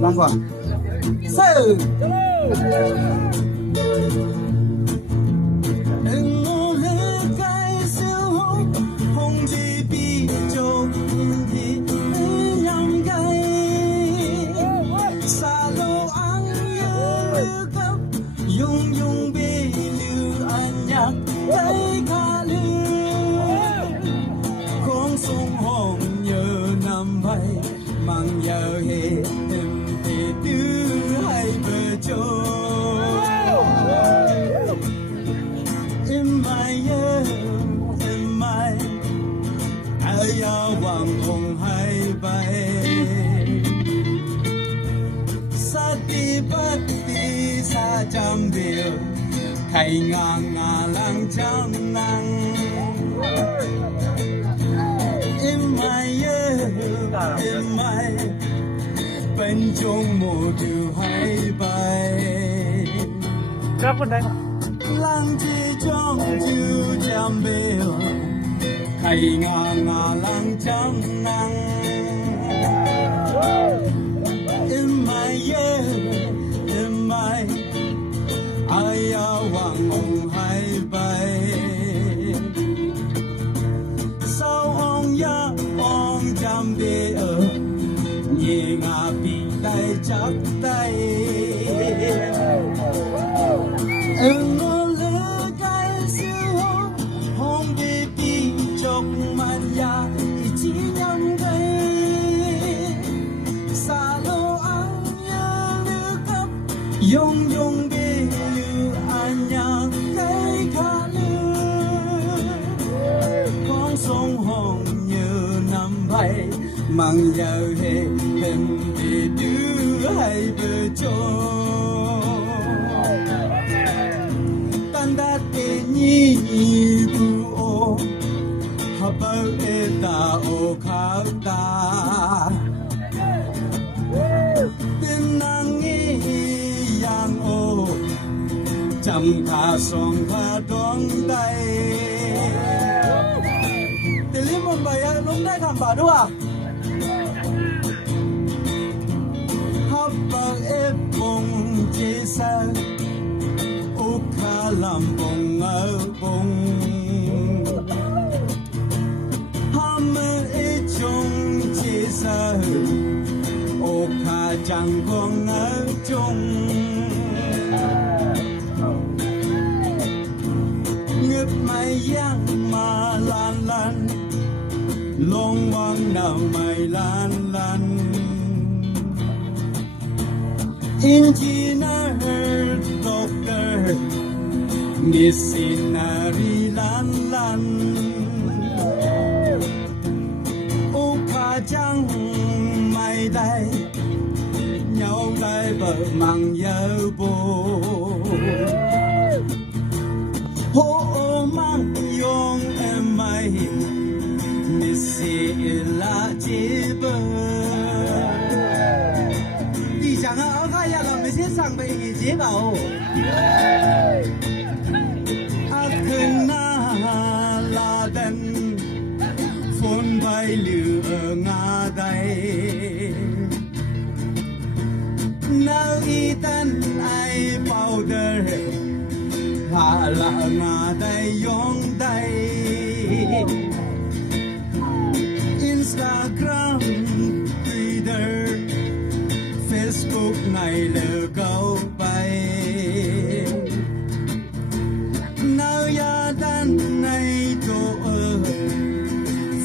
Vâng vâng. Sư. Mang giờ hè em thì đưa hai vợ chồng em mai ai hoàng hồng hai bay sa ti bắt ti sa chăm biểu thay ngang ngà lang chăm nang em mai bên trong một điều hay bay các vấn đề lang chi trong chiều chăm bèo hay ngà ngà lang chăm nang em mai ai hoàng hồng hay bay sao ông chăm bèo nhẹ ngà bị tay chắp tay em ngó lỡ cái siêu hông bị bị chọc man ya chỉ nhắm gây xa lô anh nhớ lưu cấp dùng bị lưu anh nhớ cái khá lưu con sông hồng như năm bay mang giờ hè em đi đưa hai vợ chồng tan đã tê nhi bu ô hấp ê ta ô khát ta tin nàng nghi yang ô chăm khá song khá đón tay tê lý mong bài lúc đây thằng bà đúng à hấp ép bông chế sa ô khá làm bông ở bông hâm ê chung chế sa ô khá chẳng con ở chung ngược mày giang mà lan long vang nào mày lan engineer doctor missionary lan ô kha chăng mày đây nhau lại vợ mang dơ bồ hô mang yong em mày missi là chế bơ đi chẳng ở khai nhà là mình sẽ sang về nghỉ chế bảo khinh na là đen phun bay lửa ngã đây nơi y tân ai powder hạ là ngã đây yong đây Instagram Twitter Facebook này lỡ câu bay nơi gia đình này chỗ ở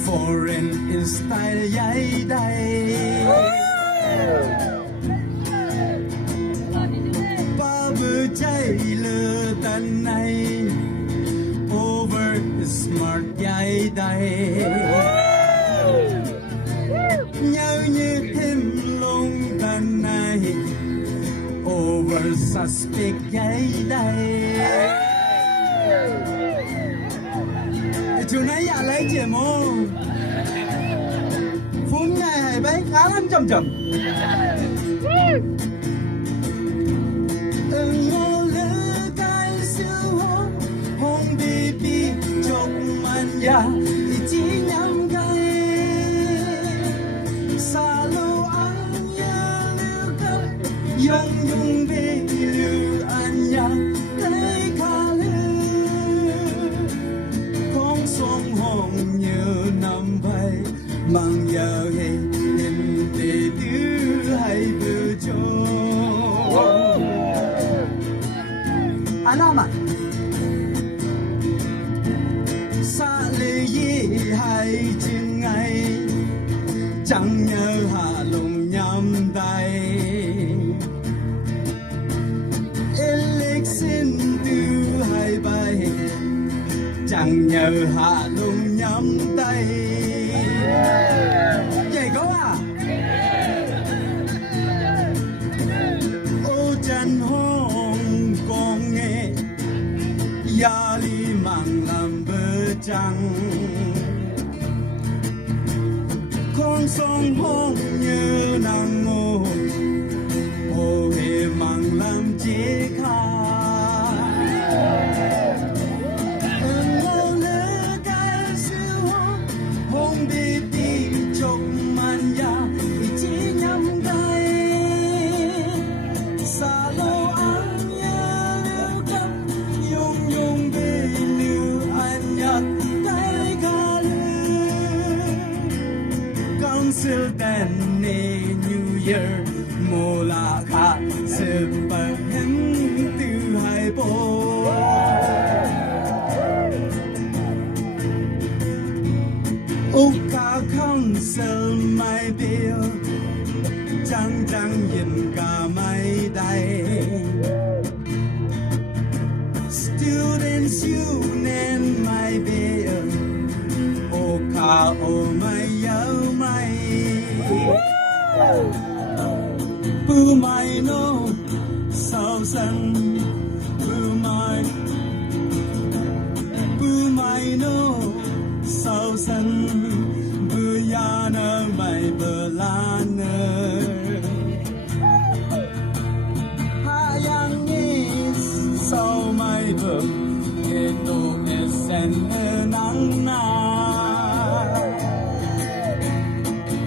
foreign style giấy đây ba bữa cháy lỡ tân này over smart giấy đây nhau như thêm lông tân này over suspect giấy đây chú nãy dạ lấy chè mô phun ngày hay bấy khá lắm chậm ngô lỡ cái siêu hôn đi chọc man ya thì chỉ nhắm gây xa lô anh nhớ lưu Yung yung bê anh nhạc cây khá lư Con sông hồng như năm bay Mang giờ hề hình tê đưa hay vừa chôn Alamat. Xa lê yi hay chừng ngày Chẳng nhớ hạ lùng nhắm tay Xin tư hai bay chẳng nhờ hạ lùng nhắm tay vậy có à ô chân hông con nghe ya li mang làm bờ trăng con sông hông như nàng ngô ô hề mang làm chế khá Council dan ne New Year mula kha super hem tu hai bo Uka Council mai bill Chang chang yin ka mai dai Students Union mai bill Oka o mai yau mai Boo mai no sao san Boo mai no sao san Boo ya na mai bờ lan Hayang is sao mai bờ Ito esen nang na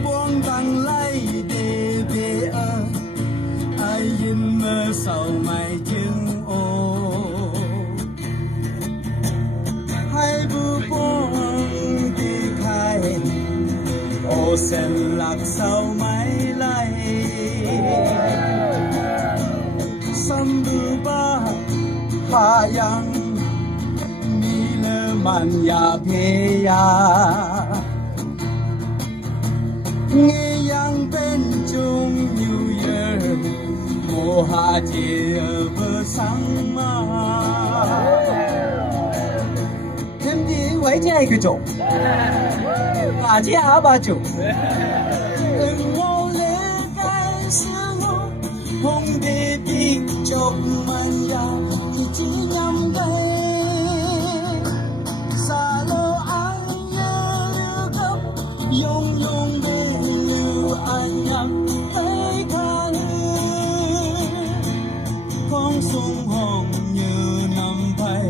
Buông bằng lay đề bê ơ Ai yên mơ sau mai chừng ô Hai bù buông đi khai Ô sen lạc sau mai lay Sam bù ba hạ yang Mi lơ man ya phê ya Nghe yang bên chung New Year Mùa hạ chia bờ sáng mà Thêm gì vậy chứ ai cứ chỗ. Bà chứ hả bà chủ. Đừng ngô lê cái xưa ngô Hông đi bị chọc man ya Thì chỉ nhằm đây Xa lô anh nhớ lưu gấp Yung yung bê lưu anh nhắc thấy khá lưu Con sông hồng như năm bay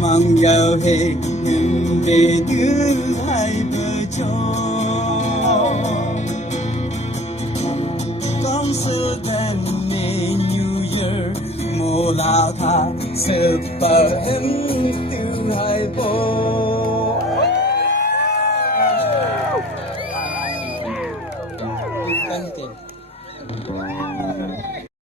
Mang giờ hề nhưng để đưa hai vợ chồng Con sơ tên nê New Year Mô la tha sơ bờ em từ hai bố